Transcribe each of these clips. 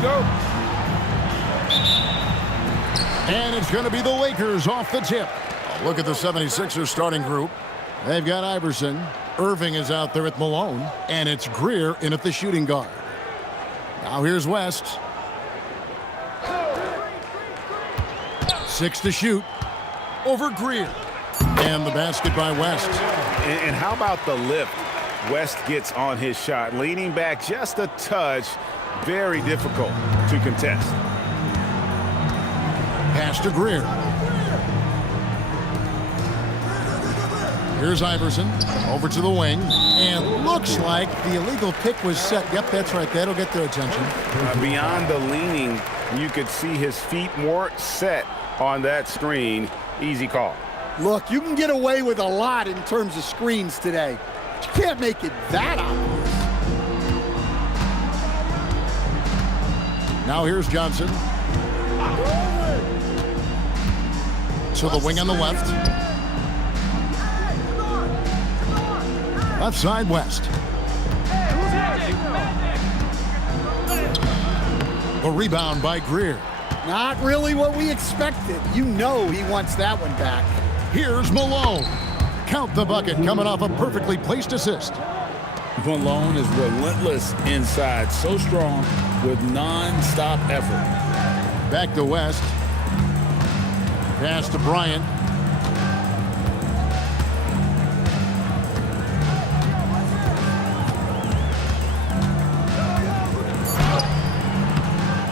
go. And it's going to be the Lakers off the tip. Look at the 76ers starting group. They've got Iverson. Irving is out there at Malone. And it's Greer in at the shooting guard. Now here's West. 6 to shoot. Over Greer. And the basket by West. And how about the lift West gets on his shot? Leaning back just a touch. Very difficult to contest. Pass to Greer. Here's Iverson over to the wing. And looks like the illegal pick was set. Yep, that's right. That'll get their attention. Beyond the leaning, you could see his feet more set on that screen. Easy call. Look, you can get away with a lot in terms of screens today. But you can't make it that obvious. Now here's Johnson. To the wing on the left. Left side, West. The rebound by Greer. Not really what we expected. You know he wants that one back. Here's Malone. Count the bucket coming off a perfectly placed assist. Malone is relentless inside, so strong with non-stop effort. Back to West. Pass to Bryant.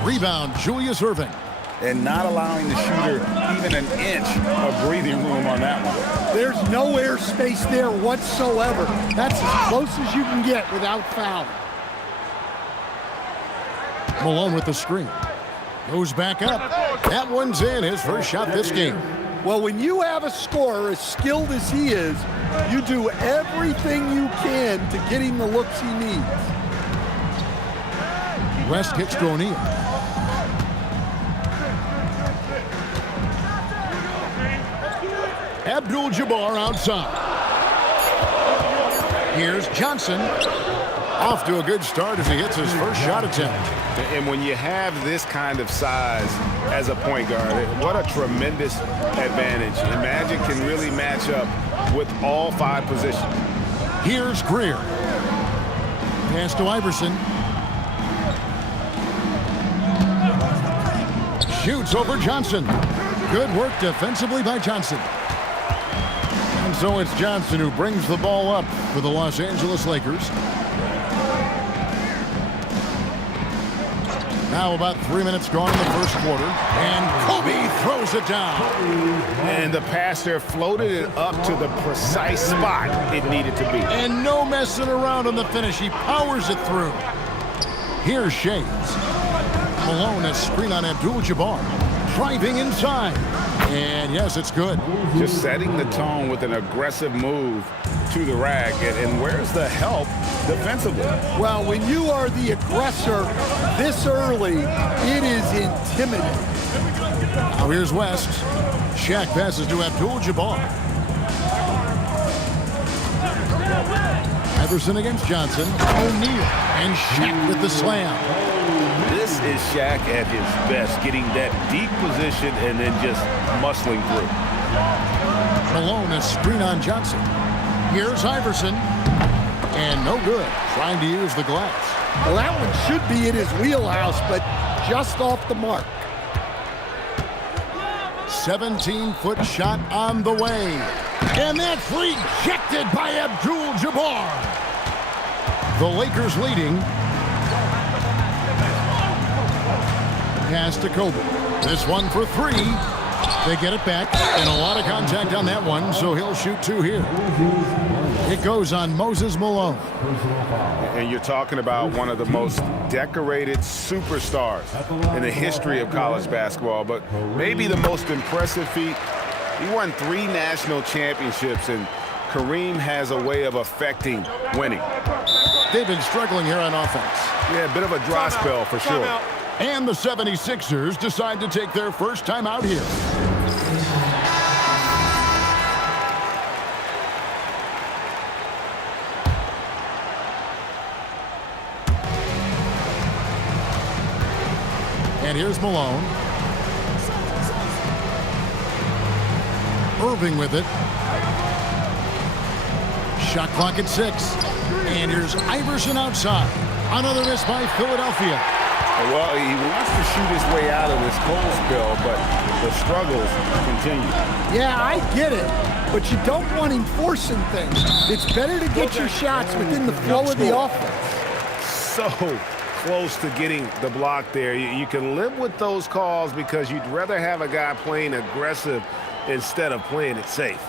Rebound, Julius Irving. And not allowing the shooter even an inch of breathing room on that one. There's no air space there whatsoever. That's as close as you can get without fouling. Malone with the screen. Goes back up. That one's in, his first shot this game. Well, when you have a scorer as skilled as he is, you do everything you can to get him the looks he needs. West kicks to O'Neal. Abdul-Jabbar outside. Here's Johnson. Off to a good start as he hits his first shot attempt. And when you have this kind of size as a point guard, what a tremendous advantage. And Magic can really match up with all 5 positions. Here's Greer. Pass to Iverson. Shoots over Johnson. Good work defensively by Johnson. And so it's Johnson who brings the ball up for the Los Angeles Lakers. Now about 3 minutes gone in the first quarter. And Kobe throws it down. And the passer floated it up to the precise spot it needed to be. And no messing around on the finish. He powers it through. Here's Shades. Malone has screen on Abdul-Jabbar. Driving inside. And yes, it's good. Just setting the tone with an aggressive move to the rack. And where's the help defensively? Well, when you are the aggressor this early, it is intimidating. Now here's West. Shaq passes to Abdul-Jabbar. Iverson against Johnson. O'Neal. And Shaq with the slam. This is Shaq at his best, getting that deep position and then just muscling through. Malone a screen on Johnson. Here's Iverson. And no good. Trying to use the glass. Well, that one should be in his wheelhouse, but just off the mark. 17-foot shot on the way. And that's rejected by Abdul-Jabbar. The Lakers leading. Pass to Kobe. This one for 3. They get it back. And a lot of contact on that one, so he'll shoot 2 here. It goes on Moses Malone. And you're talking about one of the most decorated superstars in the history of college basketball, but maybe the most impressive feat. He won 3 national championships, and Kareem has a way of affecting winning. They've been struggling here on offense. Yeah, a bit of a dry spell for sure. And the 76ers decide to take their first time out here. And here's Malone. Irving with it. Shot clock at 6. And here's Iverson outside. Another miss by Philadelphia. Well, he wants to shoot his way out of this cold spell, but the struggles continue. Yeah, I get it, but you don't want him forcing things. It's better to get your shots within the flow of the offense. So close to getting the block there. You can live with those calls because you'd rather have a guy playing aggressive instead of playing it safe.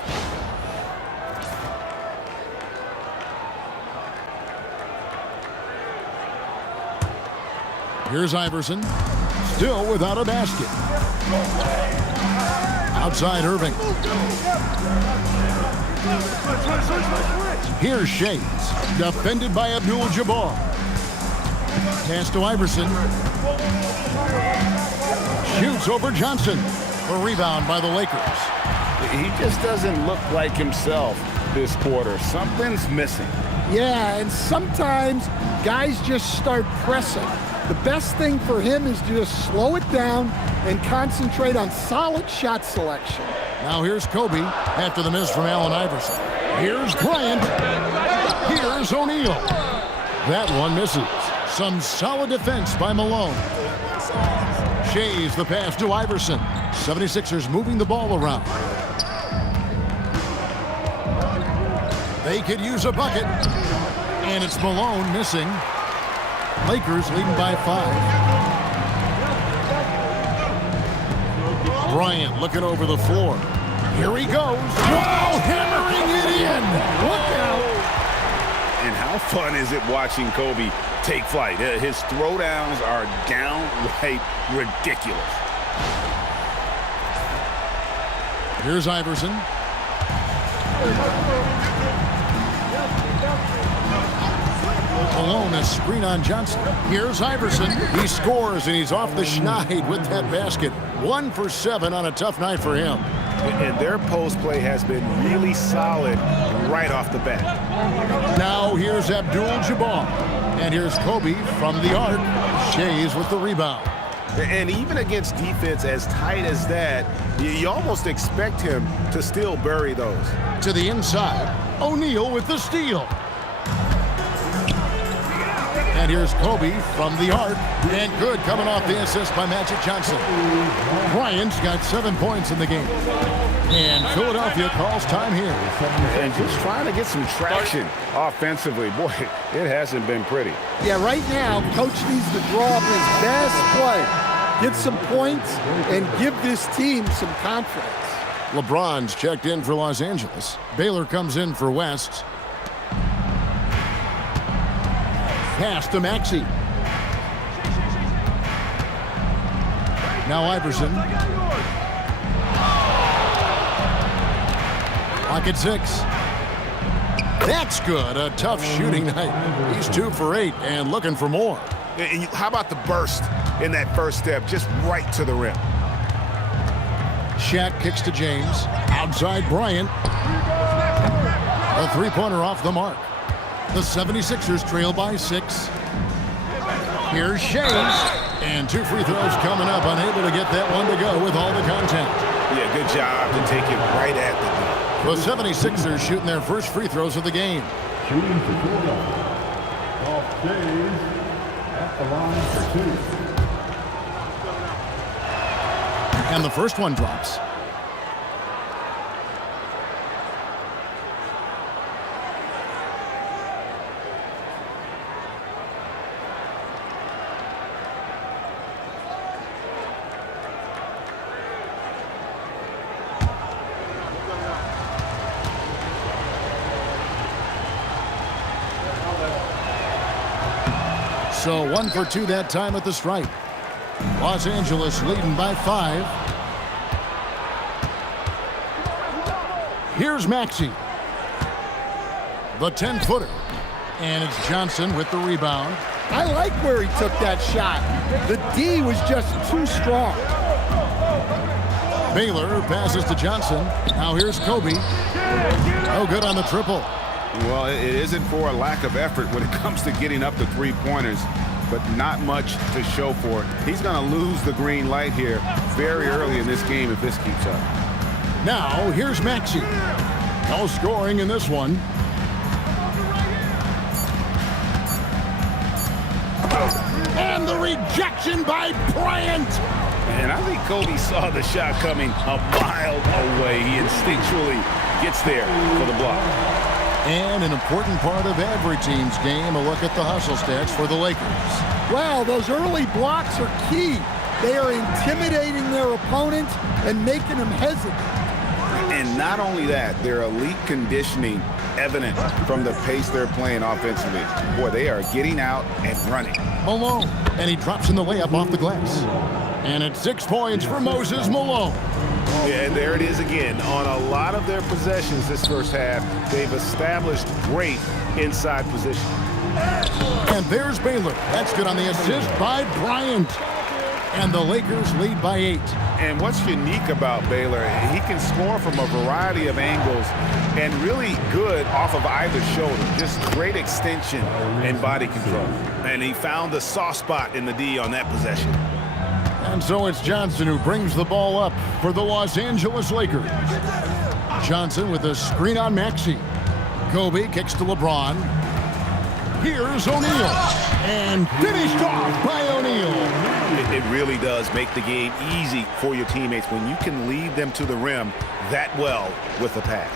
Here's Iverson, still without a basket. Outside Irving. Here's Shays, defended by Abdul-Jabbar. Pass to Iverson. Shoots over Johnson. A rebound by the Lakers. He just doesn't look like himself this quarter. Something's missing. Yeah, and sometimes guys just start pressing. The best thing for him is to just slow it down and concentrate on solid shot selection. Now here's Kobe after the miss from Allen Iverson. Here's Bryant. Here's O'Neal. That one misses. Some solid defense by Malone. Shays the pass to Iverson. 76ers moving the ball around. They could use a bucket. And it's Malone missing. Lakers leading by 5. Bryant looking over the floor. Here he goes. Wow, hammering it in. Look out. And how fun is it watching Kobe take flight? His throwdowns are downright ridiculous. Here's Iverson. Malone, a screen on Johnson. Here's Iverson. He scores, and he's off the schneid with that basket. 1 for 7 on a tough night for him. And their post play has been really solid right off the bat. Now here's Abdul-Jabbar. And here's Kobe from the arc. Shays with the rebound. And even against defense as tight as that, you almost expect him to still bury those. To the inside. O'Neal with the steal. And here's Kobe from the arc. And good coming off the assist by Magic Johnson. Bryant's got 7 points in the game. And Philadelphia calls time here. And just trying to get some traction offensively. Boy, it hasn't been pretty. Yeah, right now, Coach needs to draw up his best play, get some points, and give this team some confidence. LeBron's checked in for Los Angeles. Baylor comes in for West. Pass to Maxey. Now Iverson. Clock at 6. That's good. A tough shooting night. He's 2 for 8 and looking for more. And how about the burst in that first step, just right to the rim? Shaq kicks to James. Outside Bryant. A three-pointer off the mark. The 76ers trail by 6. Here's Shays. And 2 free throws coming up. Unable to get that one to go with all the contact. Yeah, good job to take it right at the net. The 76ers shooting their first free throws of the game. Shooting for Philadelphia. Off Shays at the line for 2. And the first one drops. So 1 for 2 that time at the stripe. Los Angeles leading by 5. Here's Maxey. The 10-footer. And it's Johnson with the rebound. I like where he took that shot. The D was just too strong. Baylor passes to Johnson. Now here's Kobe. No good on the triple. Well, it isn't for a lack of effort when it comes to getting up the three-pointers. but not much to show for it. He's going to lose the green light here very early in this game if this keeps up. Now, here's Maxey. No scoring in this one. And the rejection by Bryant. And I think Kobe saw the shot coming a mile away. He instinctually gets there for the block. And an important part of every team's game, a look at the hustle stats for the Lakers. Well, those early blocks are key. They are intimidating their opponents and making them hesitant. And not only that, their elite conditioning evident from the pace they're playing offensively. Boy, they are getting out and running. Malone, and he drops in the layup off the glass. And it's 6 points for Moses Malone. Yeah, and there it is again. On a lot of their possessions this first half, they've established great inside position. And there's Baylor. That's good on the assist by Bryant. And the Lakers lead by 8. And what's unique about Baylor, he can score from a variety of angles and really good off of either shoulder. Just great extension and body control. And he found the soft spot in the D on that possession. And so it's Johnson who brings the ball up for the Los Angeles Lakers. Johnson with a screen on Maxey. Kobe kicks to LeBron. Here's O'Neal. And finished off by O'Neal. It really does make the game easy for your teammates when you can lead them to the rim that well with the pass.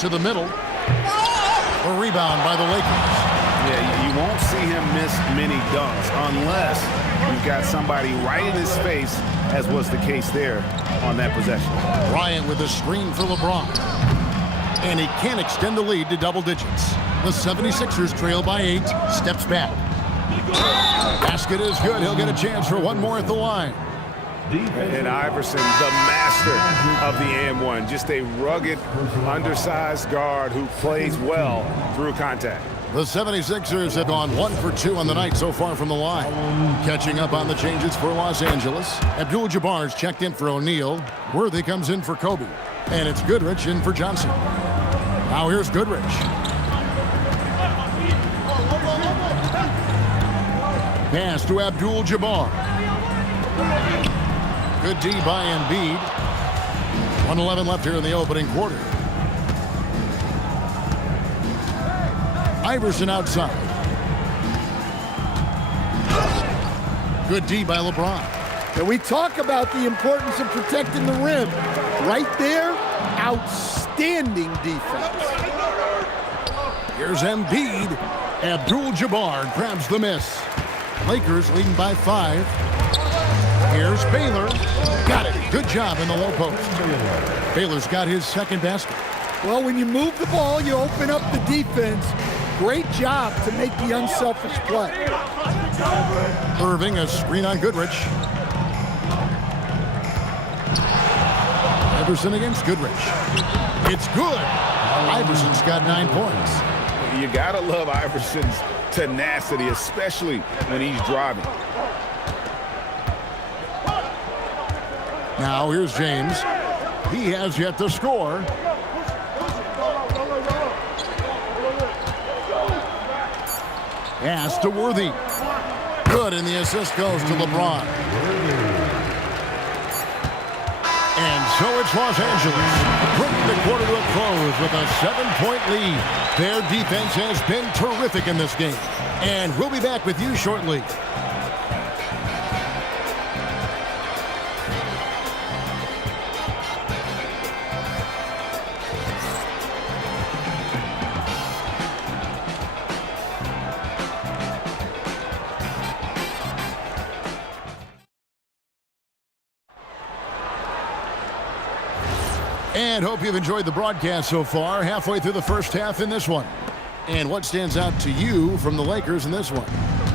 To the middle. A rebound by the Lakers. Yeah, you won't see him miss many dunks unless you've got somebody right in his face, as was the case there on that possession. Bryant with a screen for LeBron. And he can't extend the lead to double digits. The 76ers trail by 8, steps back. Basket is good. He'll get a chance for one more at the line. And Iverson, the master of the and one. Just a rugged, undersized guard who plays well through contact. The 76ers have gone 1 for 2 on the night so far from the line. Catching up on the changes for Los Angeles. Abdul-Jabbar's checked in for O'Neal. Worthy comes in for Kobe. And it's Goodrich in for Johnson. Now here's Goodrich. Pass to Abdul-Jabbar. Good D by Embiid. 1:11 left here in the opening quarter. Iverson outside. Good D by LeBron. And we talk about the importance of protecting the rim. Right there, outstanding defense. Here's Embiid. Abdul-Jabbar grabs the miss. Lakers leading by 5. Here's Baylor. Got it. Good job in the low post. Baylor's got his second basket. Well, when you move the ball, you open up the defense. Great job to make the unselfish play. Irving, a screen on Goodrich. Iverson against Goodrich. It's good. Iverson's got 9 points. You gotta love Iverson's tenacity, especially when he's driving. Now here's James. He has yet to score. Pass to Worthy. Good, and the assist goes to LeBron. And so it's Los Angeles, bringing the quarter to a close with a 7-point lead. Their defense has been terrific in this game. And we'll be back with you shortly. And hope you've enjoyed the broadcast so far, halfway through the first half in this one. And what stands out to you from the Lakers in this one?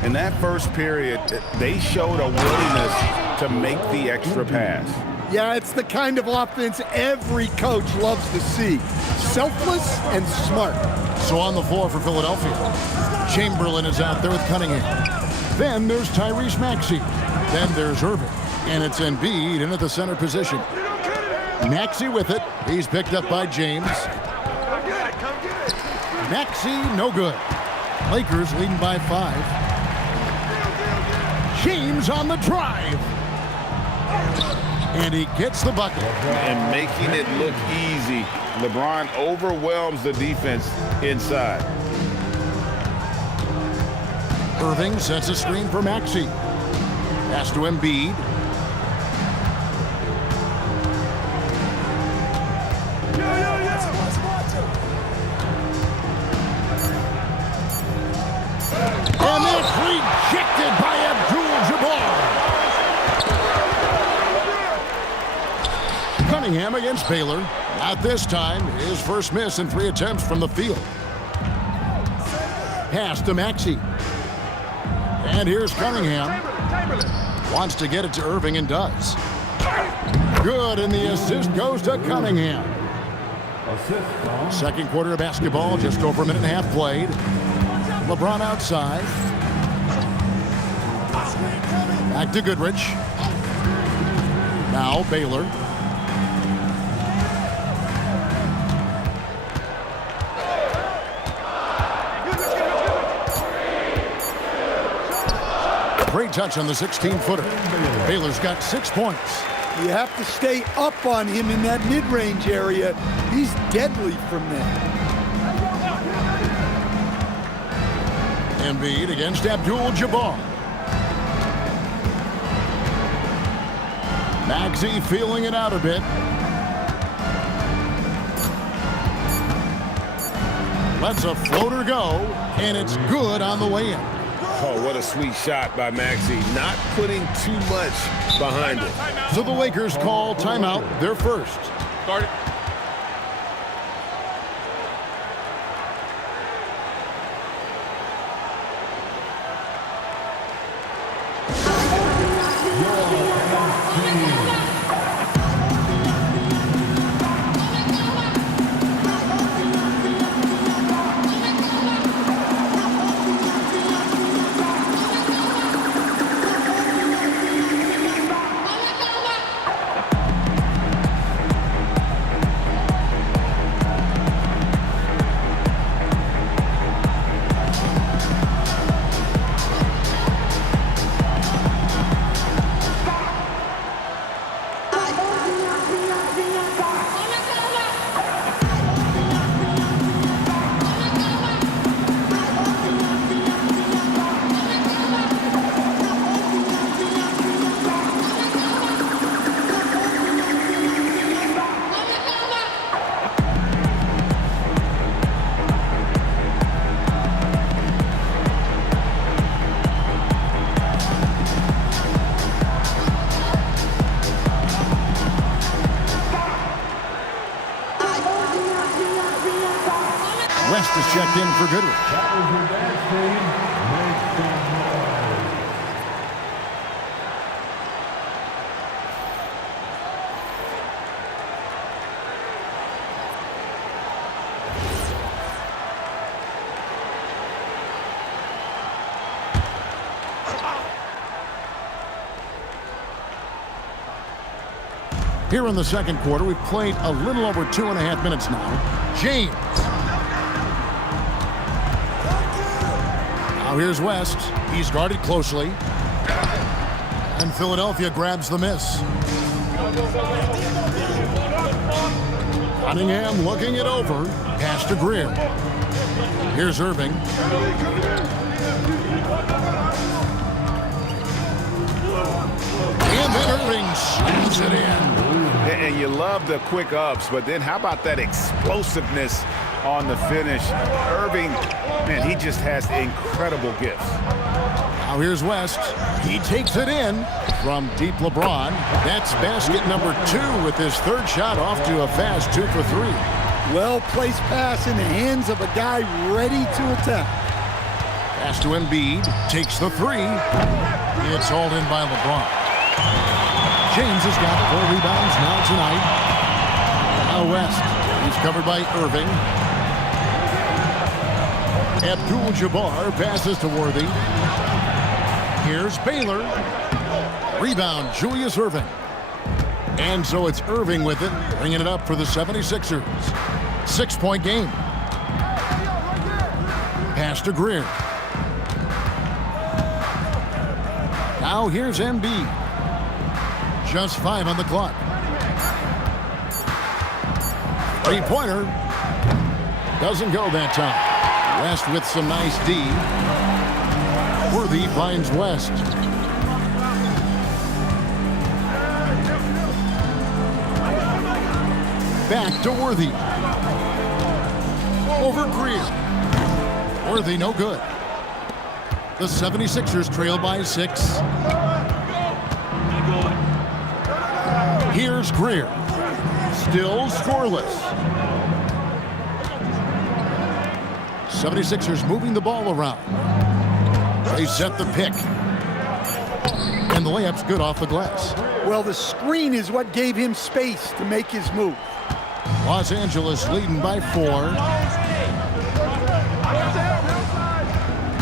In that first period, they showed a willingness to make the extra pass. Yeah, it's the kind of offense every coach loves to see. Selfless and smart. So on the floor for Philadelphia, Chamberlain is out there with Cunningham. Then there's Tyrese Maxey. Then there's Irving. And it's Embiid in at the center position. Maxey with it. He's picked up by James. Maxey, no good. Lakers leading by 5. James on the drive. And he gets the bucket. And making it look easy. LeBron overwhelms the defense inside. Irving sets a screen for Maxey. Pass to Embiid. And it's rejected by Abdul-Jabbar. Cunningham against Baylor. Not this time. His first miss in 3 attempts from the field. Pass to Maxey. And here's Cunningham. Wants to get it to Irving and does. Good, and the assist goes to Cunningham. Second quarter of basketball, just over a minute and a half played. LeBron outside. Back to Goodrich. Now Baylor. Great touch on the 16-footer. Baylor's got 6 points. You have to stay up on him in that mid-range area. He's deadly from there. Embiid against Abdul-Jabbar. Maxey feeling it out a bit. Lets a floater go, and it's good on the way in. Oh, what a sweet shot by Maxey. Not putting too much behind it. So the Lakers call timeout, their first. Start it. West is checked in for Goodrich. That was your dance team. Make some noise. Here in the second quarter, we've played a little over 2.5 minutes now. James. Now here's West. He's guarded closely. And Philadelphia grabs the miss. Cunningham looking it over. Pass to Greer. Here's Irving. And then Irving slams it in. And you love the quick ups, but then how about that explosiveness on the finish? Irving, man, he just has incredible gifts. Now here's West. He takes it in from deep LeBron. That's basket number 2 with his third shot off to a fast 2 for 3. Well-placed pass in the hands of a guy ready to attack. Pass to Embiid. Takes the 3. It's hauled in by LeBron. James has got 4 rebounds now tonight. Now West. He's covered by Irving. Abdul-Jabbar passes to Worthy. Here's Baylor. Rebound, Julius Irving. And so it's Irving with it, bringing it up for the 76ers. 6-point game. Pass Pass to Greer. Now here's Embiid. Just 5 on the clock. Three-pointer. Doesn't go that time. West with some nice D. Worthy finds West. Back to Worthy. Over Greer. Worthy no good. The 76ers trail by 6. Here's Greer. Still scoreless. 76ers moving the ball around. They set the pick. And the layup's good off the glass. Well, the screen is what gave him space to make his move. Los Angeles leading by 4.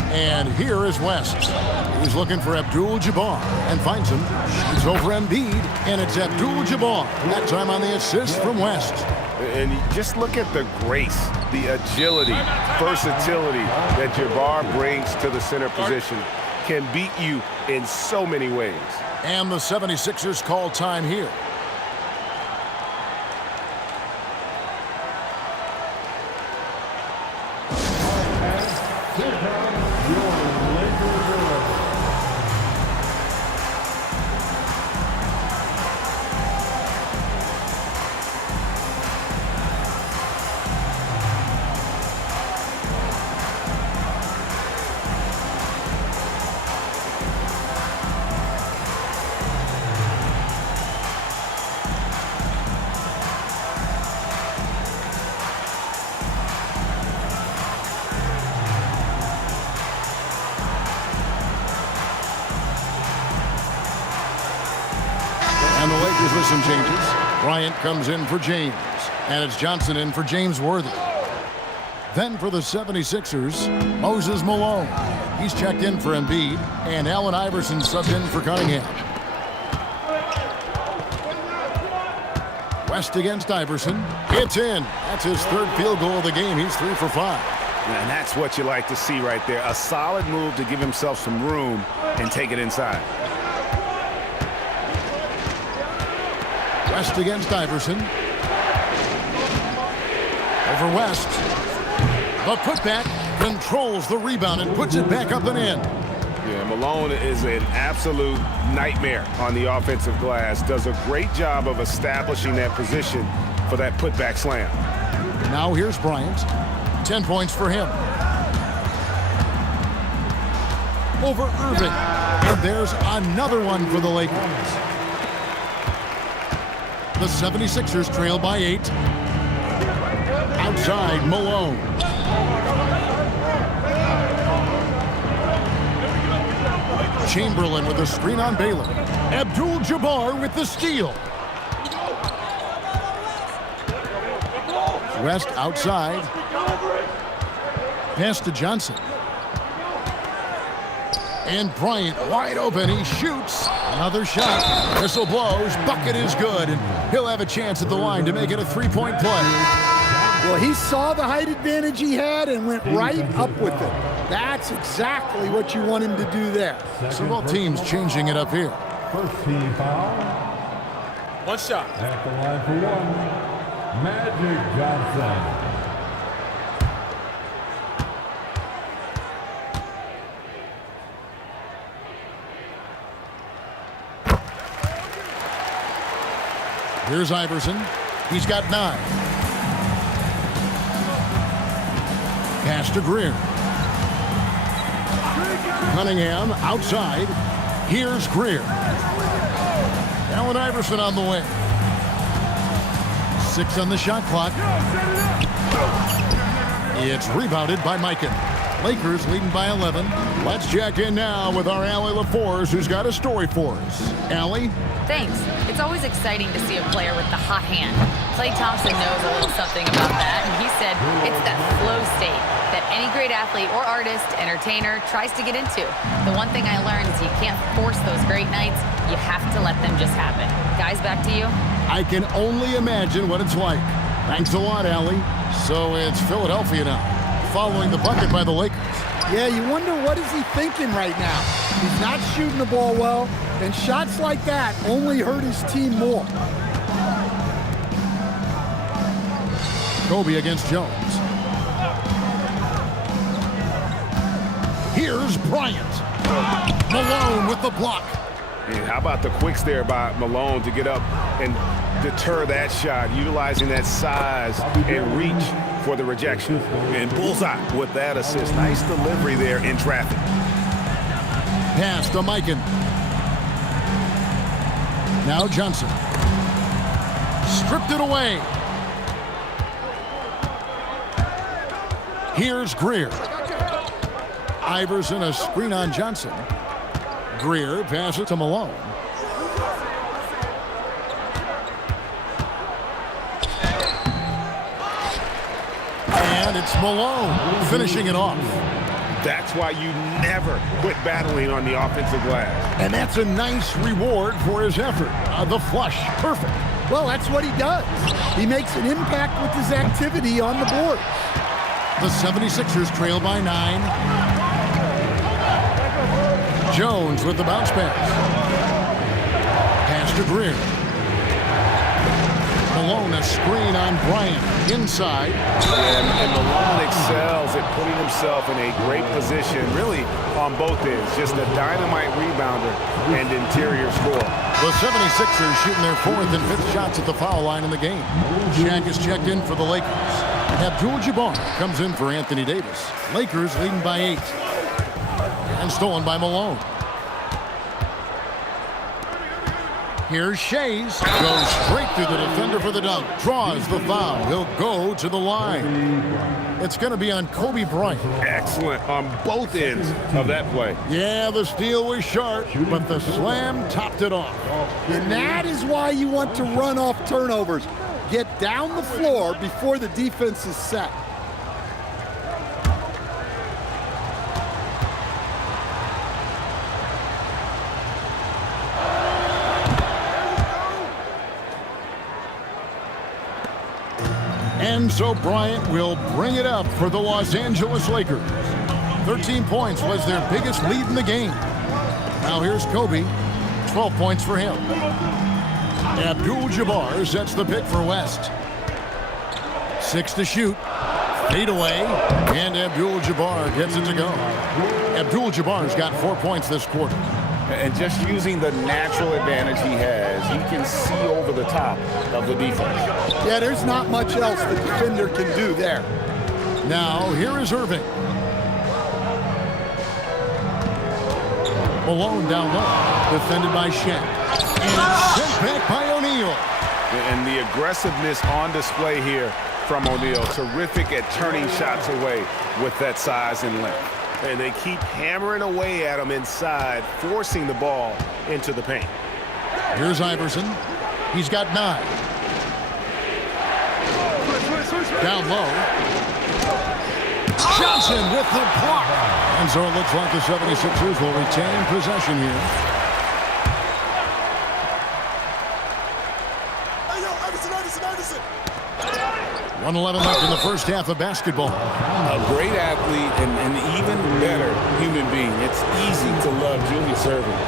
And here is West. He's looking for Abdul-Jabbar and finds him. Shoots over Embiid, and it's Abdul-Jabbar. That time on the assist from West. And you just look at the grace, the agility, versatility that Jabbar brings to the center position. Can beat you in so many ways. And the 76ers call time here. And the Lakers with some changes. Bryant comes in for James. And it's Johnson in for James Worthy. Then for the 76ers, Moses Malone. He's checked in for Embiid. And Allen Iverson subbed in for Cunningham. West against Iverson. It's in. That's his third field goal of the game. He's 3 for 5. And that's what you like to see right there. A solid move to give himself some room and take it inside. West against Iverson. Over West. The putback controls the rebound and puts it back up and in. Yeah, Malone is an absolute nightmare on the offensive glass. Does a great job of establishing that position for that putback slam. Now here's Bryant. 10 points for him. Over Irving. And there's another one for the Lakers. The 76ers trail by 8. Outside, Malone. Chamberlain with a screen on Baylor. Abdul-Jabbar with the steal. West outside. Pass to Johnson. And Bryant wide open. He shoots. Another shot. Whistle blows. Bucket is good. And he'll have a chance at the line to make it a three-point play. Well, he saw the height advantage he had and went right up with it. That's exactly what you want him to do there. So both teams changing it up here. First team foul. One shot. At the line for one, Magic Johnson. Here's Iverson. He's got 9. Pass to Greer. Cunningham outside. Here's Greer. Allen Iverson on the way. 6 on the shot clock. It's rebounded by Mikan. Lakers leading by 11. Let's check in now with our Allie LaForce, who's got a story for us. Allie? Thanks. It's always exciting to see a player with the hot hand. Klay Thompson knows a little something about that, and he said it's that flow state that any great athlete or artist, entertainer, tries to get into. The one thing I learned is you can't force those great nights. You have to let them just happen. Guys, back to you. I can only imagine what it's like. Thanks a lot, Allie. So it's Philadelphia now. following the bucket by the Lakers. Yeah, you wonder what is he thinking right now. He's not shooting the ball well, and shots like that only hurt his team more. Kobe against Jones. Here's Bryant. Malone with the block. And how about the quicks there by Malone to get up and deter that shot, utilizing that size and reach for the rejection. And bullseye with that assist. Nice delivery there in traffic. Pass to Mikan. Now Johnson. Stripped it away. Here's Greer. Iverson, a screen on Johnson. Greer passes to Malone. And it's Malone finishing it off. That's why you never quit battling on the offensive glass. And that's a nice reward for his effort. The flush, perfect. Well, that's what he does. He makes an impact with his activity on the board. The 76ers trail by 9. Jones with the bounce pass. Pass to Greer. Malone, a screen on Bryant. Inside. And Malone excels at putting himself in a great position, really on both ends. Just a dynamite rebounder and interior scorer. The 76ers shooting their 4th and 5th shots at the foul line in the game. Shaq is checked in for the Lakers. Abdul-Jabbar comes in for Anthony Davis. Lakers leading by 8. And stolen by Malone. Here's Shays. Goes straight through the defender for the dunk. Draws the foul. He'll go to the line. It's going to be on Kobe Bryant. Excellent on both ends of that play. Yeah, the steal was sharp, but the slam topped it off. And that is why you want to run off turnovers. Get down the floor before the defense is set. And so Bryant will bring it up for the Los Angeles Lakers. 13 points was their biggest lead in the game. Now here's Kobe. 12 points for him. Abdul-Jabbar sets the pick for West. 6 to shoot. Fade away. And Abdul-Jabbar gets it to go. Abdul-Jabbar's got 4 points this quarter. And just using the natural advantage he has, he can see over the top of the defense. Yeah, there's not much else the defender can do there. Now, here is Irving. Malone down low. Defended by Shaq. And sent back by O'Neal. And the aggressiveness on display here from O'Neal. Terrific at turning shots away with that size and length. And they keep hammering away at him inside, forcing the ball into the paint. Here's Iverson. He's got 9. Down low. Johnson with the block. And so it looks like the 76ers will retain possession here. 1:11 left in the first half of basketball. A great athlete and an even better human being. It's easy to love Julius Erving.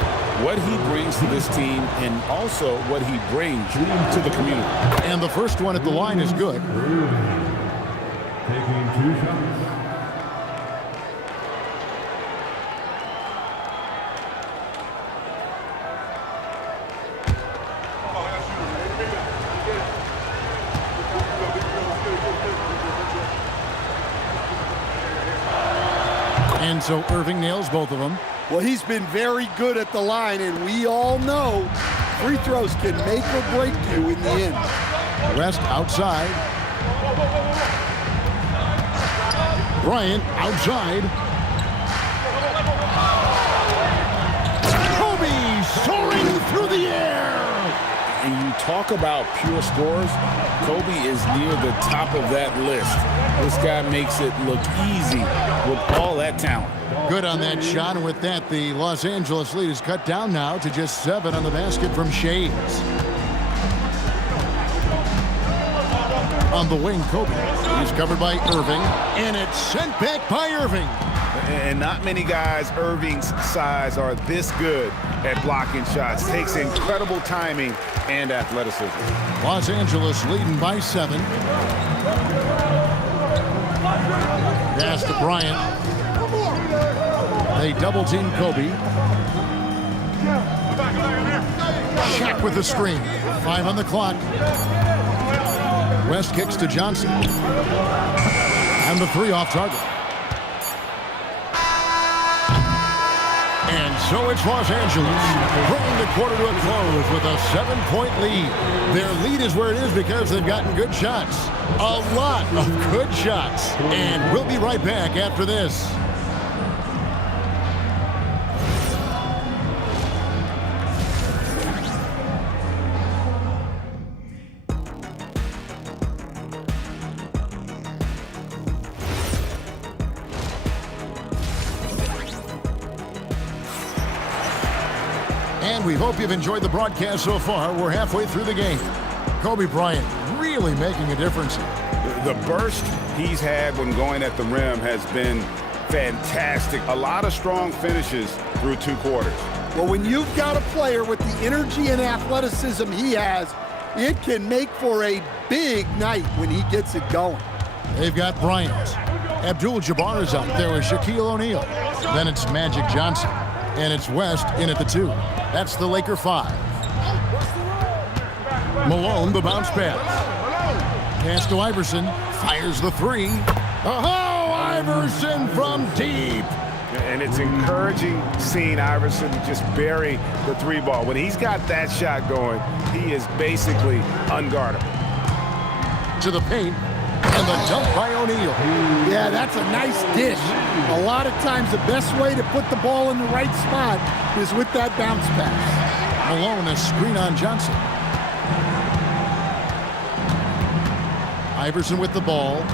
What he brings to this team and also what he brings to the community. And the first one at the line is good. Taking 2 shots. And so Irving nails both of them. Well, he's been very good at the line, and we all know free throws can make or break you in the end. West outside. Bryant outside. Kobe soaring through the air. And you talk about pure scores, Kobe is near the top of that list. This guy makes it look easy with all that talent. Good on that shot, and with that, the Los Angeles lead is cut down now to just 7 on the basket from Shays. On the wing, Kobe. He's covered by Irving, and it's sent back by Irving. And not many guys Irving's size are this good at blocking shots. Takes incredible timing and athleticism. Los Angeles leading by 7. Pass to Bryant. They double team Kobe. Shaq with the screen. 5 on the clock. West kicks to Johnson. And the 3 off target. And so it's Los Angeles bringing the quarter to a close with a 7-point lead. Their lead is where it is because they've gotten good shots. A lot of good shots. And we'll be right back after this. And we hope you've enjoyed the broadcast so far. We're halfway through the game. Kobe Bryant really making a difference here. The burst he's had when going at the rim has been fantastic. A lot of strong finishes through 2 quarters. Well, when you've got a player with the energy and athleticism he has, it can make for a big night when he gets it going. They've got Bryant. Abdul-Jabbar is out there with Shaquille O'Neal. Then it's Magic Johnson. And it's West in at the 2. That's the Laker 5. Malone, the bounce pass. Pass to Iverson. Fires the 3. Oh, Iverson from deep. And it's encouraging seeing Iverson just bury the 3 ball. When he's got that shot going, he is basically unguardable. To the paint. And the dunk by O'Neal. Yeah, that's a nice dish. A lot of times the best way to put the ball in the right spot is with that bounce pass. Malone, a screen on Johnson. Iverson with the ball.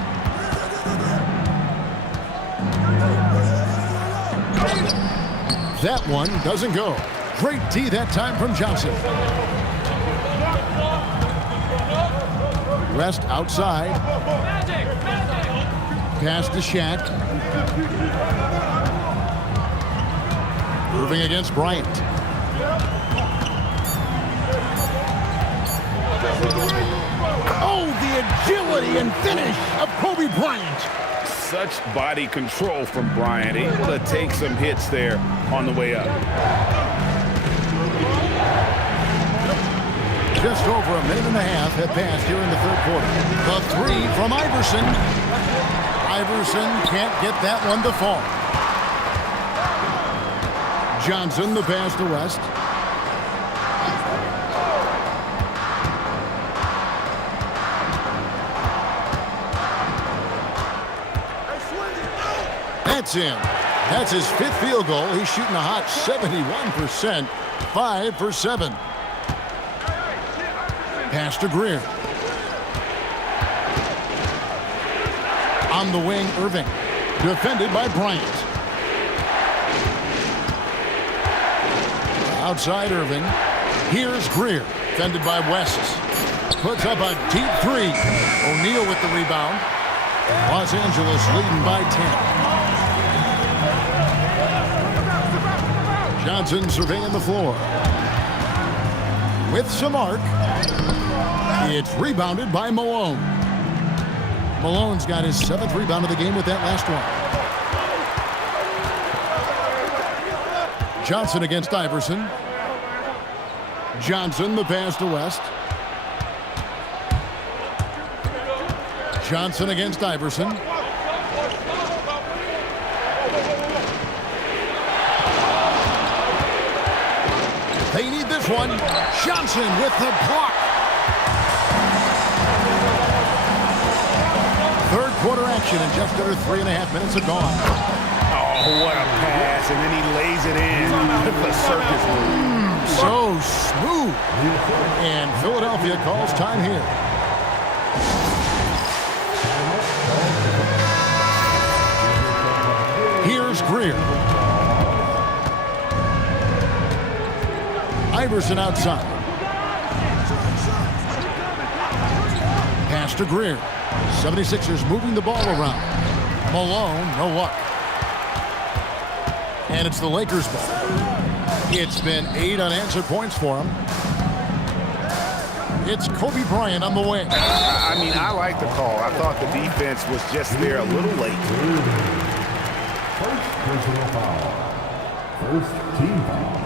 That one doesn't go. Great D that time from Johnson. West outside. Pass to Shaq. Irving against Bryant. Oh, the agility and finish of Kobe Bryant. Such body control from Bryant. Able to take some hits there on the way up. Just over a minute and a half have passed here in the 3rd quarter. The 3 from Iverson. Iverson can't get that one to fall. Johnson, the pass to West. That's in. That's his 5th field goal. He's shooting a hot 71%. 5 for 7. Pass to Greer. On the wing, Irving. Defended by Bryant. Outside Irving. Here's Greer. Defended by West. Puts up a deep 3. O'Neal with the rebound. Los Angeles leading by 10. Johnson surveying the floor. With some arc. It's rebounded by Malone. Malone's got his 7th rebound of the game with that last one. Johnson against Iverson. Johnson, the pass to West. Johnson against Iverson. They need this one. Johnson with the block. 3rd quarter action, and just under 3.5 minutes are gone. Oh, what a pass, and then he lays it in. The circus move. So smooth. And Philadelphia calls time here. Here's Greer. Iverson outside. Pass to Greer. 76ers moving the ball around. Malone, no luck. And it's the Lakers' ball. It's been 8 unanswered points for him. It's Kobe Bryant on the wing. I mean, I like the call. I thought the defense was just there a little late. First personal foul. First team foul.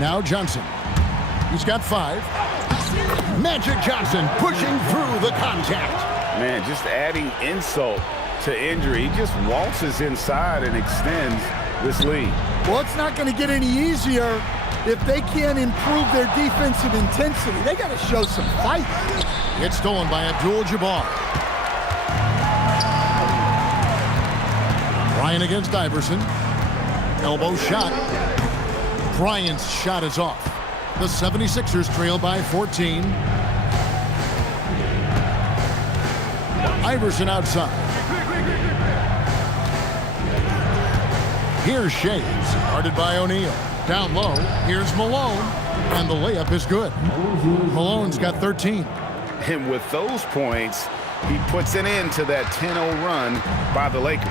Now Johnson. He's got 5. Magic Johnson pushing through the contact. Man, just adding insult to injury. He just waltzes inside and extends this lead. Well, it's not going to get any easier if they can't improve their defensive intensity. They got to show some fight. It's stolen by Abdul-Jabbar. Bryant against Iverson. Elbow shot. Bryant's shot is off. The 76ers trail by 14. Iverson outside. Here's Shades, guarded by O'Neal. Down low, here's Malone, and the layup is good. Malone's got 13. And with those points, he puts an end to that 10-0 run by the Lakers.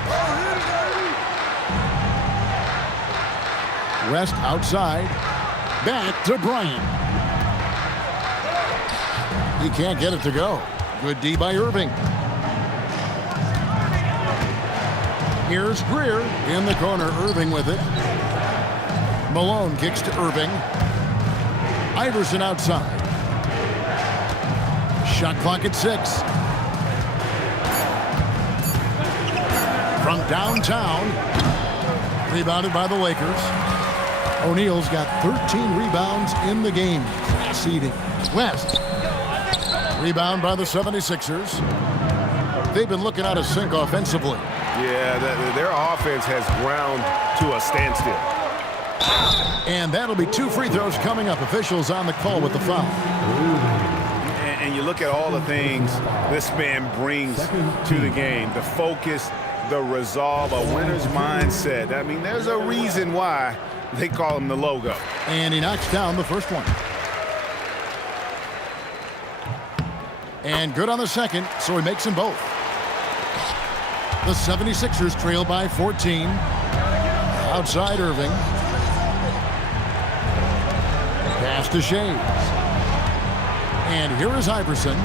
West outside. Back to Bryant. He can't get it to go. Good D by Irving. Here's Greer in the corner. Irving with it. Malone kicks to Irving. Iverson outside. Shot clock at 6. From downtown. Rebounded by the Lakers. O'Neal's got 13 rebounds in the game. Seeding. West. Rebound by the 76ers. They've been looking out of sync offensively. Yeah, their offense has ground to a standstill. And that'll be 2 free throws coming up. Officials on the call with the foul. And you look at all the things this man brings to the game. The focus, the resolve, a winner's mindset. I mean, there's a reason why they call him the logo. And he knocks down the first one. And good on the second, so he makes them both. The 76ers trail by 14. Outside Irving. Pass to Shades. And here is Iverson.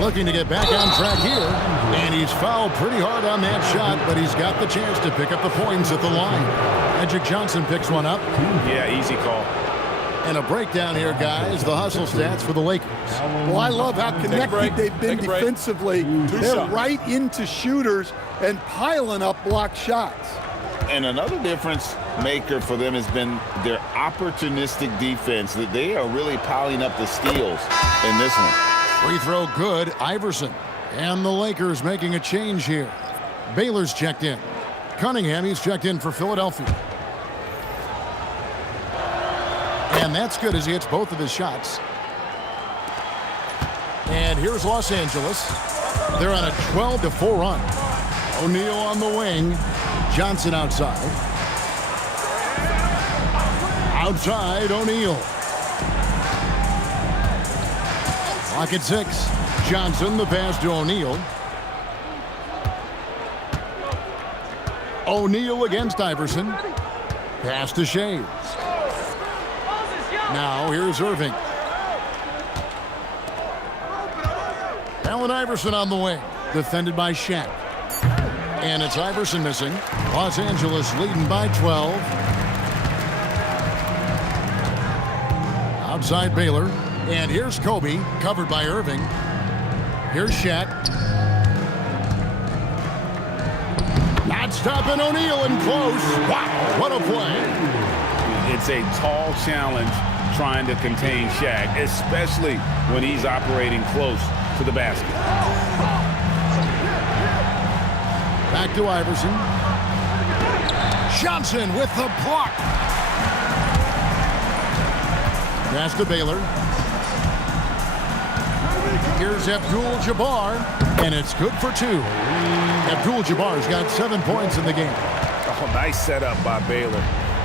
Looking to get back on track here. And he's fouled pretty hard on that shot, but he's got the chance to pick up the points at the line. Magic Johnson picks one up. Yeah, easy call. And a breakdown here, guys. The hustle stats for the Lakers. Well, I love how connected they've been defensively. They're right into shooters and piling up blocked shots. And another difference maker for them has been their opportunistic defense. That they are really piling up the steals in this one. Free throw good. Iverson. And the Lakers making a change here. Baylor's checked in. Cunningham, he's checked in for Philadelphia. And that's good as he hits both of his shots. And here's Los Angeles. They're on a 12-4 run. O'Neal on the wing. Johnson outside. Outside, O'Neal. Clock at 6. Johnson, the pass to O'Neal. O'Neal against Iverson. Pass to Shades. Now here's Irving. Allen Iverson on the wing. Defended by Shaq. And it's Iverson missing. Los Angeles leading by 12. Outside Baylor. And here's Kobe, covered by Irving. Here's Shaq. Not stopping O'Neal and close. Wow, what a play. It's a tall challenge trying to contain Shaq, especially when he's operating close to the basket. Back to Iverson. Johnson with the block. Pass to Baylor. Here's Abdul-Jabbar. And it's good for 2. Abdul-Jabbar's got 7 points in the game. Oh, nice setup by Baylor.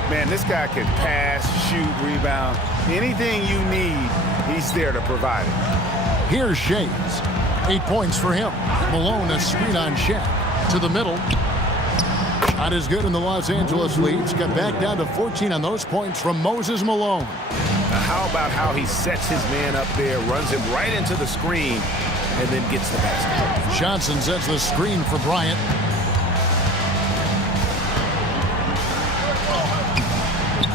Man, this guy can pass, shoot, rebound. Anything you need, he's there to provide it. Here's Shays. 8 points for him. Malone a screen on Shaq. To the middle. Shot is good, and the Los Angeles leads. Got back down to 14 on those points from Moses Malone. Now, how about how he sets his man up there, runs him right into the screen, and then gets the basket. Johnson sets the screen for Bryant.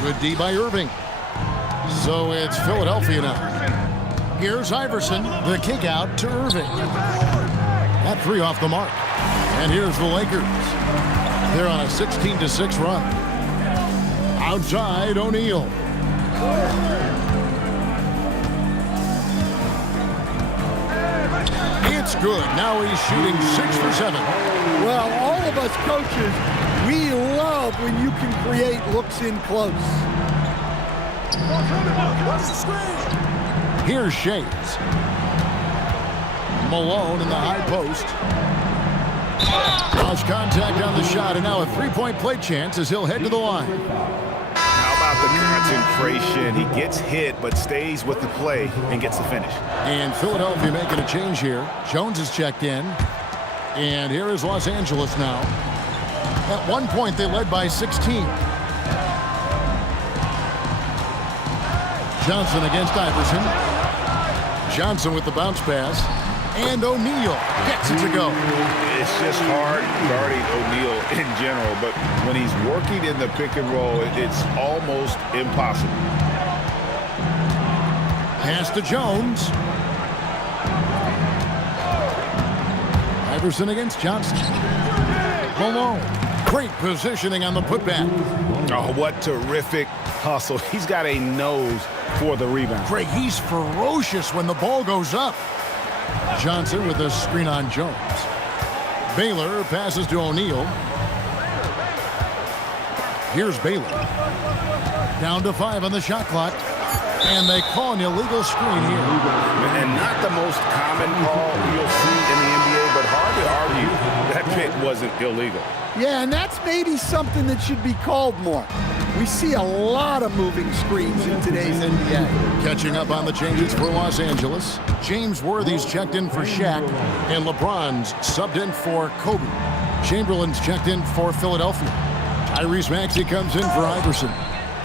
Good D by Irving. So it's Philadelphia now. Here's Iverson. The kick out to Irving. That 3 off the mark. And here's the Lakers. They're on a 16-6 run. Outside, O'Neal. It's good. Now he's shooting 6 for 7. Well, all of us coaches, we love when you can create looks in close. Here's Shays. Malone in the high post. Lost contact on the shot, and now a 3-point play chance as he'll head to the line. How about the concentration? He gets hit, but stays with the play and gets the finish. And Philadelphia making a change here. Jones is checked in. And here is Los Angeles now. At one point, they led by 16. Johnson against Iverson. Johnson with the bounce pass. And O'Neal gets it to go. It's just hard guarding O'Neal in general, but when he's working in the pick and roll, it's almost impossible. Pass to Jones. Iverson against Johnson. Malone. Great positioning on the putback. Oh, what terrific hustle. He's got a nose for the rebound. Greg, he's ferocious when the ball goes up. Johnson with a screen on Jones. Baylor passes to O'Neal. Here's Baylor. Down to 5 on the shot clock. And they call an illegal screen here. And not the most common call you'll see in the NBA, but hard to argue that pick wasn't illegal. Yeah, and that's maybe something that should be called more. We see a lot of moving screens in today's NBA. Catching up on the changes for Los Angeles. James Worthy's checked in for Shaq, and LeBron's subbed in for Kobe. Chamberlain's checked in for Philadelphia. Tyrese Maxey comes in for Iverson.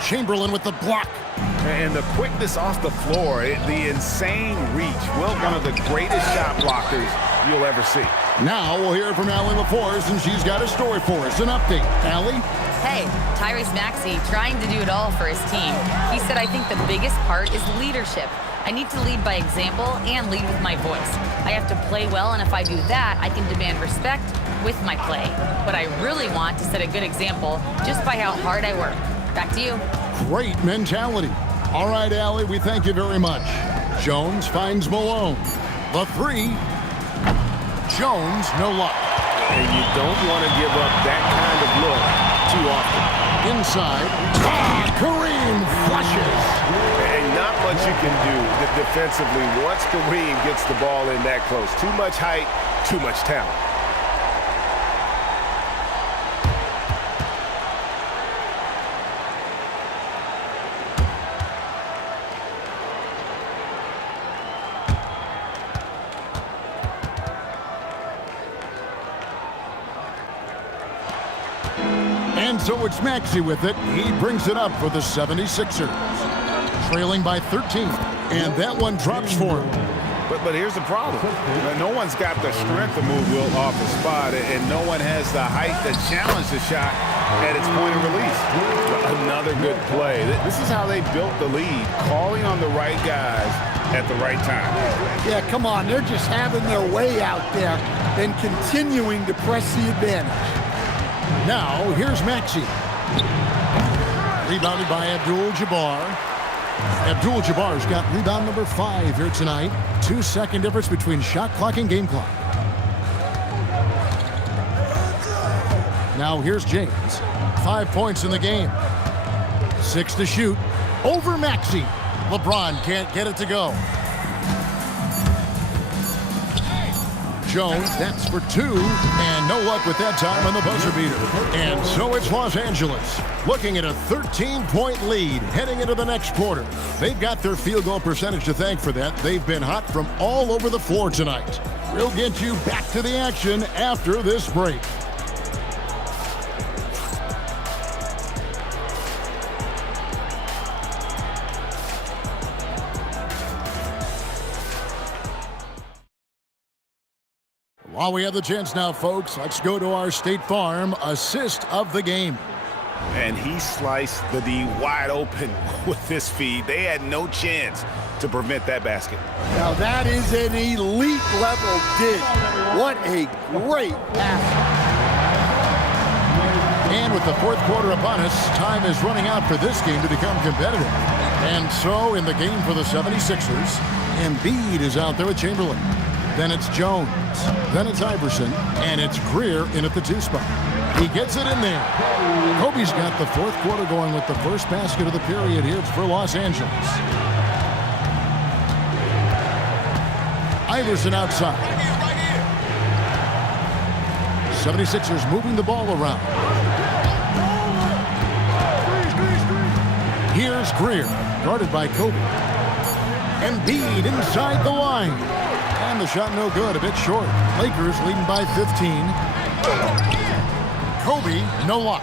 Chamberlain with the block. And the quickness off the floor, the insane reach. Well, one of the greatest shot blockers you'll ever see. Now we'll hear from Allie LaForce, and she's got a story for us. An update. Allie? Hey, Tyrese Maxey trying to do it all for his team. He said, I think the biggest part is leadership. I need to lead by example and lead with my voice. I have to play well, and if I do that, I can demand respect with my play. But I really want to set a good example just by how hard I work. Back to you. Great mentality. All right, Allie, we thank you very much. Jones finds Malone. The 3. Jones, no luck. And you don't want to give up that kind of look too often. Inside. Kareem flushes. And not much you can do defensively once Kareem gets the ball in that close. Too much height, too much talent. And so it's Maxey with it. He brings it up for the 76ers. Trailing by 13. And that one drops for him. But here's the problem. No one's got the strength to move Wilt off the spot, and no one has the height to challenge the shot at its point of release. Another good play. This is how they built the lead, calling on the right guys at the right time. Yeah, come on. They're just having their way out there and continuing to press the advantage. Now, here's Maxey. Rebounded by Abdul-Jabbar. Abdul-Jabbar's got rebound number 5 here tonight. 2-second difference between shot clock and game clock. Now here's James. 5 points in the game. 6 to shoot. Over Maxey. LeBron can't get it to go. Jones. That's for 2. And no luck with that time on the buzzer beater. And so it's Los Angeles looking at a 13-point lead heading into the next quarter. They've got their field goal percentage to thank for that. They've been hot from all over the floor tonight. We'll get you back to the action after this break. While we have the chance now, folks, let's go to our State Farm assist of the game. And he sliced the D wide open with this feed. They had no chance to prevent that basket. Now that is an elite level dig. What a great pass. And with the fourth quarter upon us, time is running out for this game to become competitive. And so in the game for the 76ers, Embiid is out there with Chamberlain. Then it's Jones. Then it's Iverson. And it's Greer in at the 2 spot. He gets it in there. Kobe's got the fourth quarter going with the first basket of the period here for Los Angeles. Iverson outside. 76ers moving the ball around. Here's Greer, guarded by Kobe. Embiid inside the line. And the shot no good, a bit short. Lakers leading by 15. Kobe, no luck.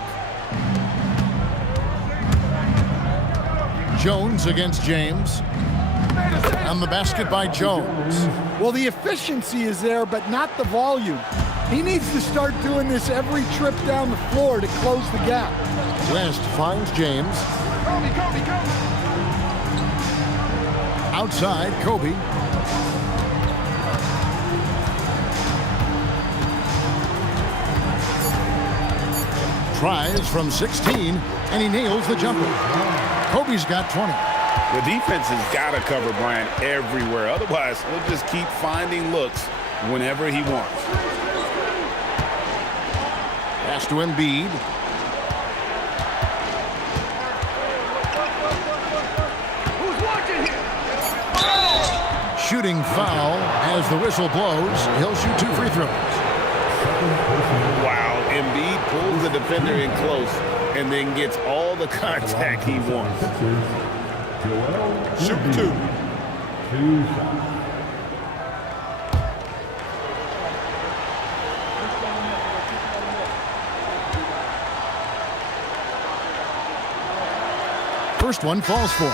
Jones against James. And the basket by Jones. Well, the efficiency is there, but not the volume. He needs to start doing this every trip down the floor to close the gap. West finds James. Outside, Kobe. Tries from 16, and he nails the jumper. Kobe's got 20. The defense has got to cover Bryant everywhere. Otherwise, he'll just keep finding looks whenever he wants. Pass to Embiid. Shooting foul as the whistle blows. He'll shoot 2 free throws. Wow, Embiid pulls the defender in close and then gets all the contact he wants. Shoot 2. 2 shots. First one falls for him.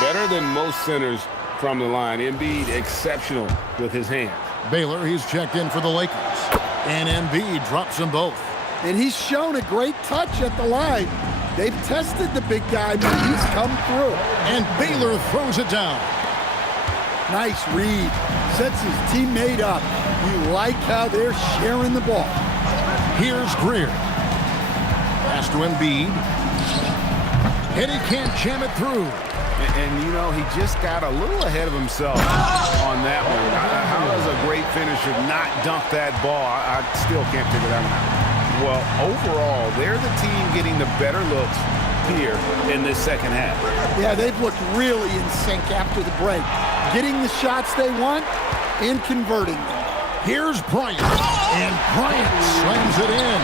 Better than most centers from the line. Embiid exceptional with his hands. Baylor, he's checked in for the Lakers. And Embiid drops them both. And he's shown a great touch at the line. They've tested the big guy, but he's come through. And Baylor throws it down. Nice read. Sets his teammate up. You like how they're sharing the ball. Here's Greer. Pass to Embiid. And he can't jam it through. And, you know, he just got a little ahead of himself on that one. How does a great finisher not dunk that ball? I still can't figure that one out. Well, overall, they're the team getting the better looks here in this second half. Yeah, they've looked really in sync after the break. Getting the shots they want and converting them. Here's Bryant. And Bryant slams it in.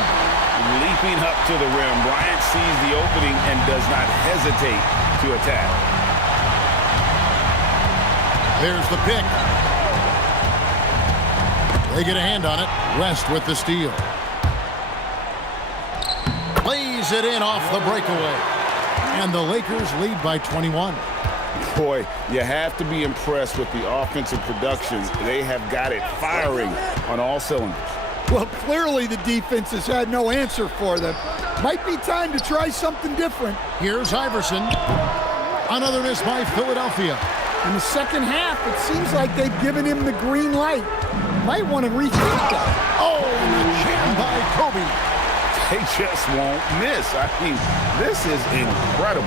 Leaping up to the rim, Bryant sees the opening and does not hesitate to attack. There's the pick. They get a hand on it. West with the steal. Lays it in off the breakaway. And the Lakers lead by 21. Boy, you have to be impressed with the offensive production. They have got it firing on all cylinders. Well, clearly the defense has had no answer for them. Might be time to try something different. Here's Iverson. Another miss by Philadelphia. In the second half, it seems like they've given him the green light. Might want to rethink that. Oh, and a jam by Kobe. They just won't miss. I mean, this is incredible.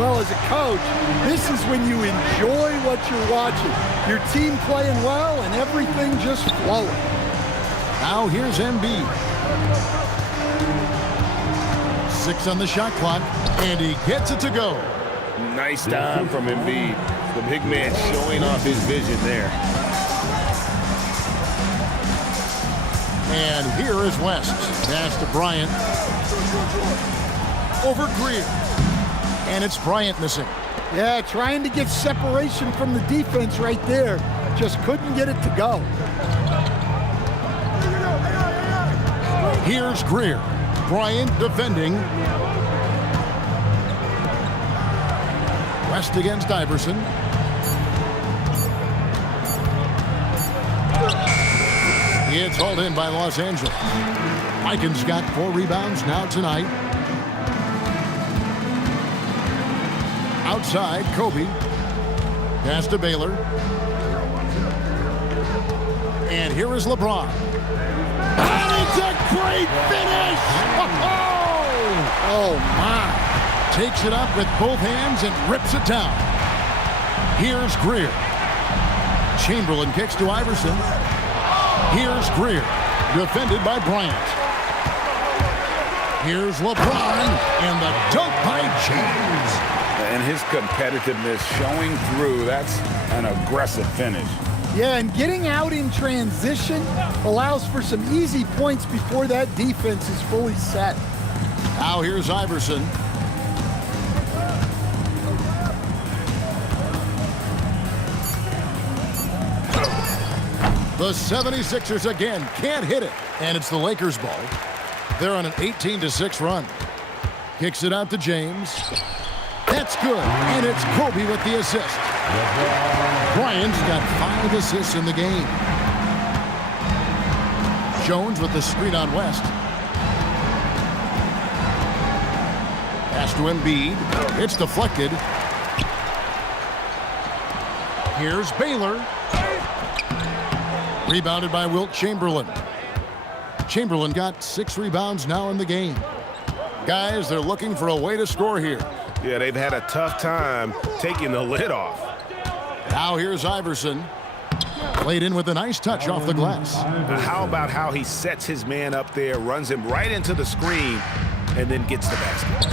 Well, as a coach, this is when you enjoy what you're watching. Your team playing well and everything just flowing. Now here's Embiid. 6 on the shot clock, and he gets it to go. Nice time from Embiid. The big man showing off his vision there. And here is West. Pass to Bryant. Over Greer. And it's Bryant missing. Yeah, trying to get separation from the defense right there. Just couldn't get it to go. Here's Greer. Bryant defending. West against Iverson. It's hauled in by Los Angeles. Vikings got 4 rebounds now tonight. Outside, Kobe. Pass to Baylor. And here is LeBron. And it's a great finish! Oh, my. Takes it up with both hands and rips it down. Here's Greer. Chamberlain kicks to Iverson. Here's Greer, defended by Bryant. Here's LeBron, and the dunk by James. And his competitiveness showing through. That's an aggressive finish. Yeah, and getting out in transition allows for some easy points before that defense is fully set. Now here's Iverson. The 76ers again can't hit it, and it's the Lakers' ball. They're on an 18-6 run. Kicks it out to James. That's good, and it's Kobe with the assist. Bryant's got 5 assists in the game. Jones with the screen on West. Pass to Embiid. It's deflected. Here's Baylor. Rebounded by Wilt Chamberlain. Chamberlain got 6 rebounds now in the game. Guys, they're looking for a way to score here. Yeah, they've had a tough time taking the lid off. Now here's Iverson. Played in with a nice touch off the glass. Now, how about how he sets his man up there, runs him right into the screen, and then gets the basket.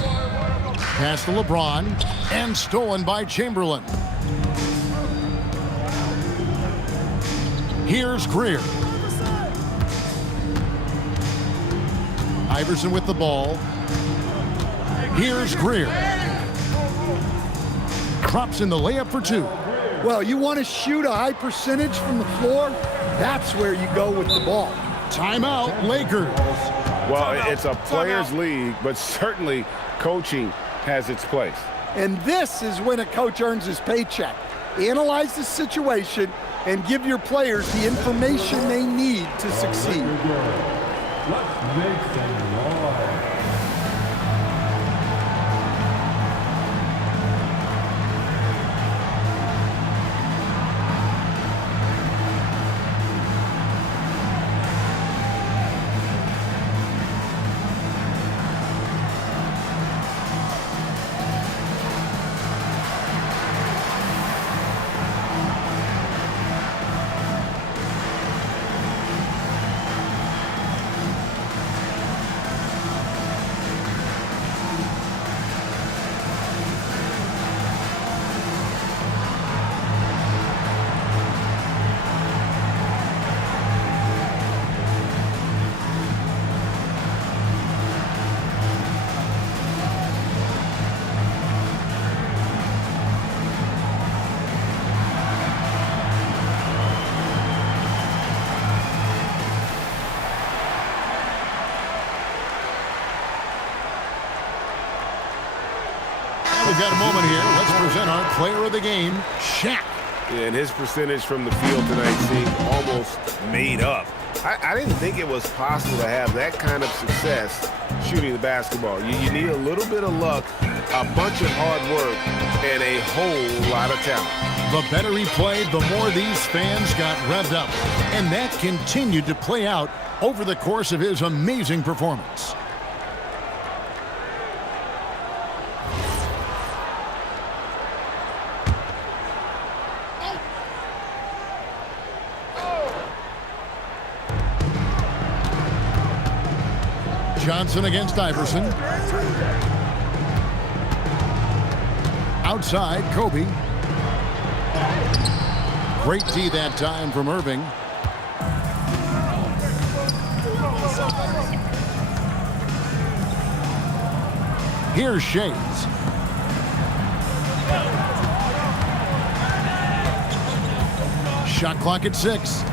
Pass to LeBron, and stolen by Chamberlain. Here's Greer. Iverson with the ball. Here's Greer. Drops in the layup for 2. Well, you want to shoot a high percentage from the floor? That's where you go with the ball. Timeout, Lakers. Well, it's a players' league, but certainly coaching has its place. And this is when a coach earns his paycheck. Analyze the situation and give your players the information they need to succeed. Let's make some noise. We've got a moment here. Let's present our player of the game, Shaq. Yeah, and his percentage from the field tonight seemed almost made up. I didn't think it was possible to have that kind of success shooting the basketball. You need a little bit of luck, a bunch of hard work, and a whole lot of talent. The better he played, the more these fans got revved up. And that continued to play out over the course of his amazing performance. Johnson against Iverson. Outside, Kobe. Great D that time from Irving. Here's Shades. Shot clock at 6.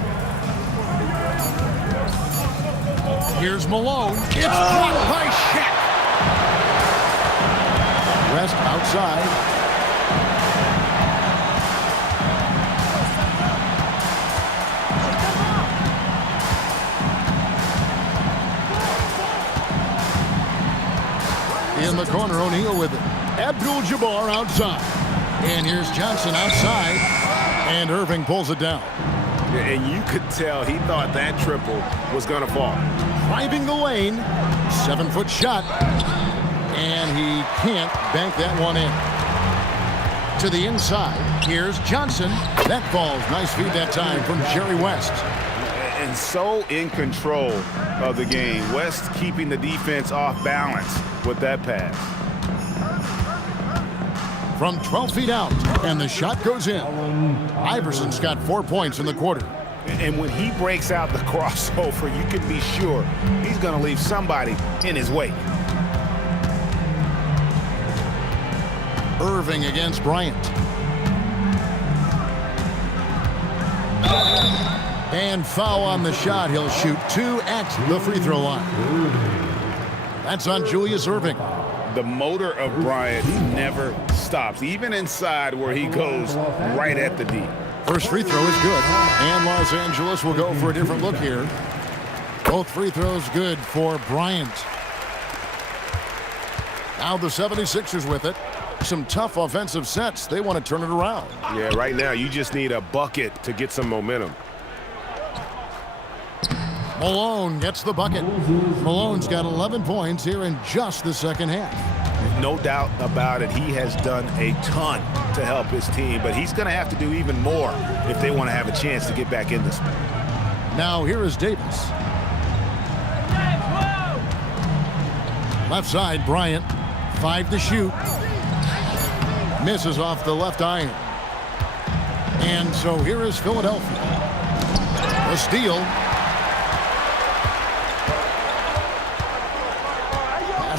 Here's Malone. It's blocked by Shaq. West outside. In the corner, O'Neal with it. Abdul-Jabbar outside. And here's Johnson outside. And Irving pulls it down. And you could tell he thought that triple was going to fall. Driving the lane. 7-foot shot. And he can't bank that one in. To the inside. Here's Johnson. That falls. Nice feed that time from Jerry West. And so in control of the game. West keeping the defense off balance with that pass. From 12 feet out, and the shot goes in. Iverson's got 4 points in the quarter. And when he breaks out the crossover, you can be sure he's going to leave somebody in his wake. Irving against Bryant. And foul on the shot. He'll shoot 2 at the free throw line. That's on Julius Irving. The motor of Bryant never stops, even inside where he goes right at the D. First free throw is good. And Los Angeles will go for a different look here. Both free throws good for Bryant. Now the 76ers with it. Some tough offensive sets. They want to turn it around. Yeah, right now you just need a bucket to get some momentum. Malone gets the bucket. Malone's got 11 points here in just the second half. No doubt about it, he has done a ton to help his team, but he's going to have to do even more if they want to have a chance to get back in this one. Now here is Davis. Left side, Bryant. 5 to shoot. Misses off the left iron. And so here is Philadelphia. A steal.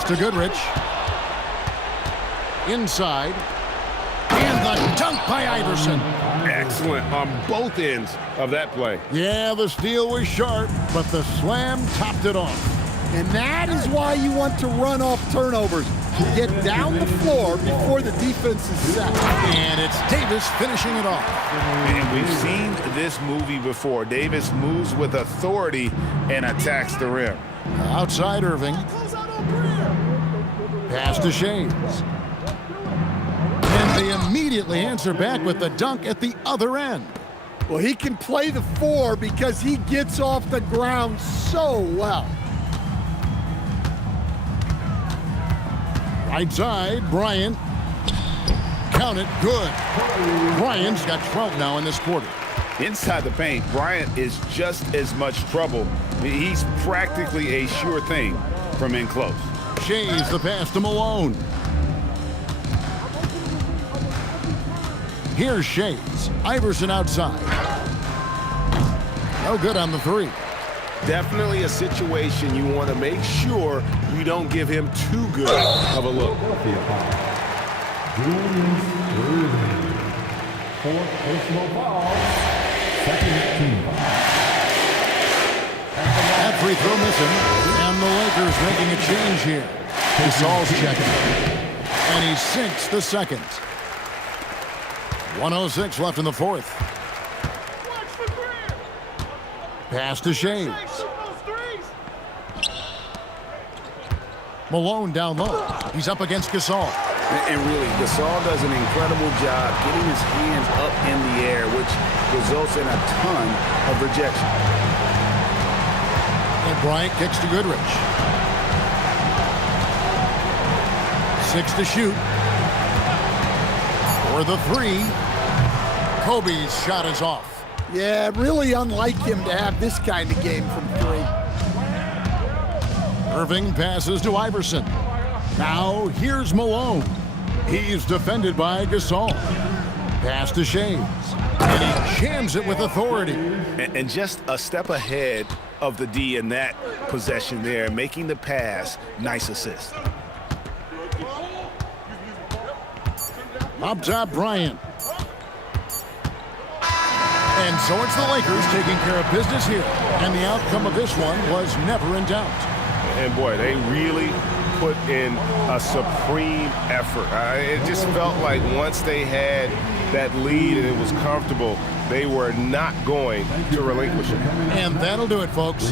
To Goodrich. Inside. And the dunk by Iverson. Excellent on both ends of that play. Yeah, the steal was sharp, but the slam topped it off. And that is why you want to run off turnovers. Get down the floor before the defense is set. And it's Davis finishing it off. And we've seen this movie before. Davis moves with authority and attacks the rim. Outside Irving. Pass to Shades. And they immediately answer back with the dunk at the other end. Well, he can play the 4 because he gets off the ground so well. Right side, Bryant. Count it, good. Bryant's got 12 now in this quarter. Inside the paint, Bryant is just as much trouble. He's practically a sure thing from in close. Shades the pass to Malone. Here's Shades. Iverson outside. No good on the 3. Definitely a situation you want to make sure you don't give him too good of a look. Julius Irving. 4th personal foul. 2nd team foul. That free throw missing. And the Lakers making a change here. Gasol's checking. And he sinks the second. 1:06 left in the 4th. Pass to Shades. Malone down low. He's up against Gasol. And really, Gasol does an incredible job getting his hands up in the air, which results in a ton of rejection. And Bryant kicks to Goodrich. 6 to shoot. For the 3. Kobe's shot is off. Yeah, really unlike him to have this kind of game from 3. Irving passes to Iverson. Now here's Malone. He's defended by Gasol. Pass to Shays. And he jams it with authority. And just a step ahead of the D in that possession there, making the pass. Nice assist. Up top, Bryant. And so it's the Lakers taking care of business here. And the outcome of this one was never in doubt. And boy, they really put in a supreme effort. It just felt like once they had that lead and it was comfortable, they were not going to relinquish it. And that'll do it, folks.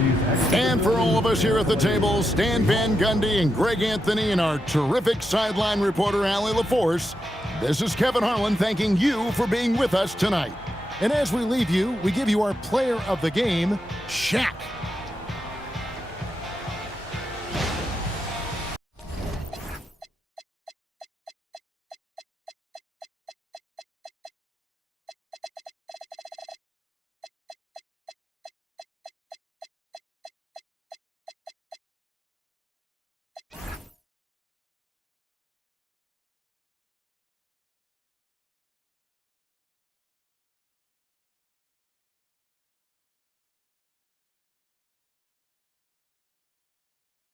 And for all of us here at the table, Stan Van Gundy and Greg Anthony and our terrific sideline reporter, Allie LaForce, this is Kevin Harlan thanking you for being with us tonight. And as we leave you, we give you our player of the game, Shaq.